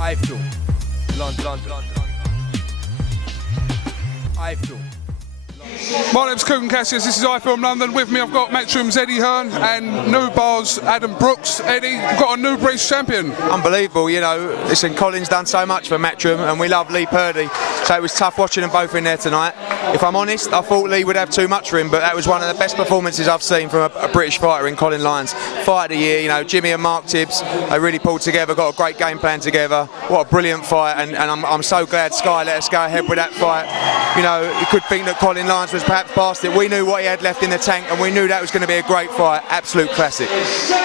iFILM, London, iFILM. My name's KUGAN CASSIUS, this is iFILM London. With me I've got Matchroom's HEARN and New Bar's Adam Brooks. Eddie, we've got a new British champion. Unbelievable, you know. Listen, Colin's done so much for Matchroom and we love Lee Purdy, so it was tough watching them both in there tonight. If I'm honest, I thought Lee would have too much for him, but that was one of the best performances I've seen from a British fighter in Colin Lyons. Fight of the year, you know, Jimmy and Mark Tibbs, they really pulled together, got a great game plan together. What a brilliant fight, and I'm so glad Sky let us go ahead with that fight. You know, you could think that Colin Lyons was perhaps past it. We knew what he had left in the tank and we knew that was going to be a great fight, absolute classic.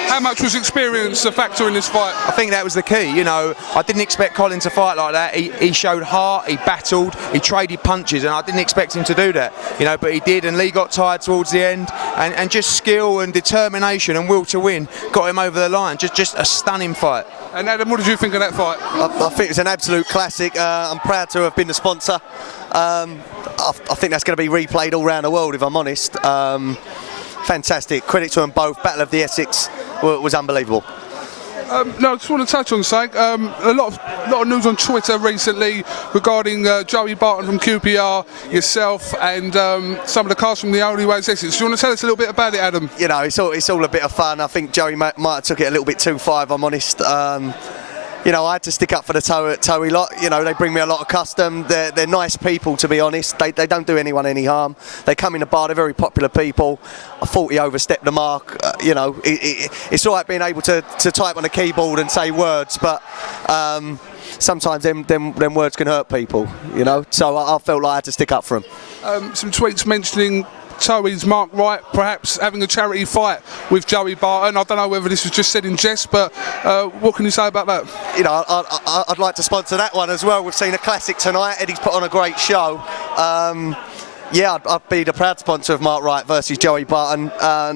How much was experience a factor in this fight? I think that was the key, you know. I didn't expect Colin to fight like that. He showed heart, he battled, he traded punches, and I didn't expect him to do that, you know, but he did, and Lee got tired towards the end, and just skill and determination and will to win got him over the line. Just a stunning fight. And Adam, what did you think of that fight? I think it's an absolute classic. I'm proud to have been the sponsor. I think that's going to be replayed all around the world, if I'm honest. Fantastic. Credit to them both. Battle of the Essex was unbelievable. No, I just want to touch on something. A lot of news on Twitter recently regarding Joey Barton from QPR, yourself, and some of the cast from the Only Way is Essex. Do you want to tell us a little bit about it, Adam? You know, it's all a bit of fun. I think Joey might have took it a little bit too far, if I'm honest. You know, I had to stick up for the Towie lot. You know, they bring me a lot of custom. They're nice people, to be honest. They don't do anyone any harm. They come in the bar, they're very popular people. I thought he overstepped the mark. You know, it's all right being able to type on a keyboard and say words, but sometimes them words can hurt people, you know. So I felt like I had to stick up for him. Some tweets mentioning Towie's Mark Wright perhaps having a charity fight with Joey Barton. I don't know whether this was just said in jest, but what can you say about that? You know, I'd like to sponsor that one as well. We've seen a classic tonight. Eddie's put on a great show. Yeah, I'd be the proud sponsor of Mark Wright versus Joey Barton.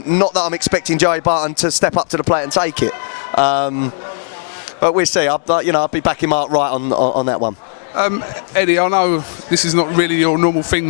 Not that I'm expecting Joey Barton to step up to the plate and take it, but we'll see. I'll be backing Mark Wright on that one. Eddie, I know this is not really your normal thing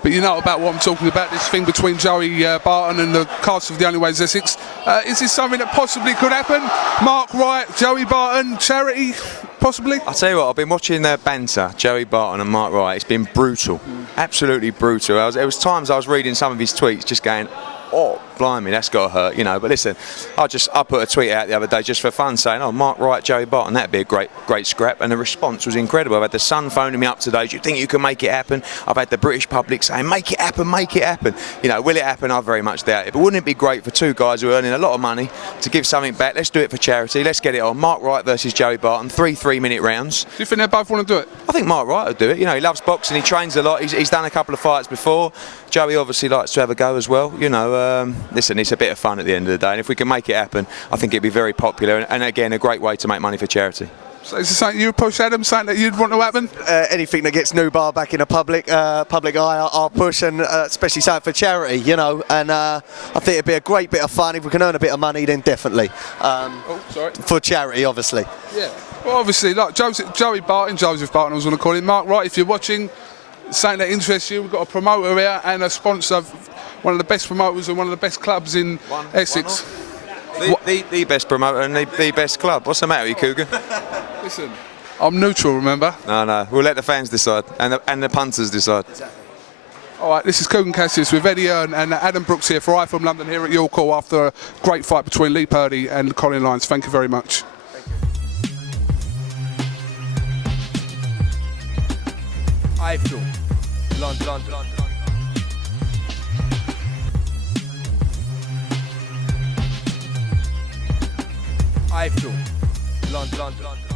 but you know about what I'm talking about, this thing between Joey Barton and the cast of The Only Way is Essex. Is this something that possibly could happen? Mark Wright, Joey Barton, charity, possibly? I'll tell you what, I've been watching their banter, Joey Barton and Mark Wright. It's been brutal, absolutely brutal. There was times I was reading some of his tweets just going, oh, blimey, that's got to hurt, you know. But listen, I put a tweet out the other day just for fun saying, oh, Mark Wright, Joey Barton, that'd be a great scrap. And the response was incredible. I've had the Sun phoning me up today. Do you think you can make it happen? I've had the British public saying, make it happen, make it happen. You know, will it happen? I very much doubt it. But wouldn't it be great for two guys who are earning a lot of money to give something back? Let's do it for charity. Let's get it on. Mark Wright versus Joey Barton, 3-3-minute rounds. Do you think they both want to do it? I think Mark Wright will do it. You know, he loves boxing, he trains a lot. He's done a couple of fights before. Joey obviously likes to have a go as well. You know, listen, it's a bit of fun at the end of the day, and if we can make it happen, I think it'd be very popular, and again, a great way to make money for charity. So is this something you push, Adam, something that you'd want to happen? Anything that gets New Bar back in a public eye, I'll push, and especially something for charity, you know. And I think it'd be a great bit of fun. If we can earn a bit of money, then definitely. For charity, obviously. Yeah. Well, obviously, like Joseph Barton, I was going to call him. Mark Wright, if you're watching, something that interests you, we've got a promoter here and a sponsor, one of the best promoters and one of the best clubs in Essex. The best promoter and the best club. What's the matter with you, KUGAN? Listen, I'm neutral, remember? No, we'll let the fans decide and the punters decide. Exactly. All right, this is KUGAN CASSIUS with Eddie HEARN and Adam Brooks here for iFILM London here at your call after a great fight between Lee Purdy and Colin Lyons. Thank you very much. iFILM, London. iFILM, London.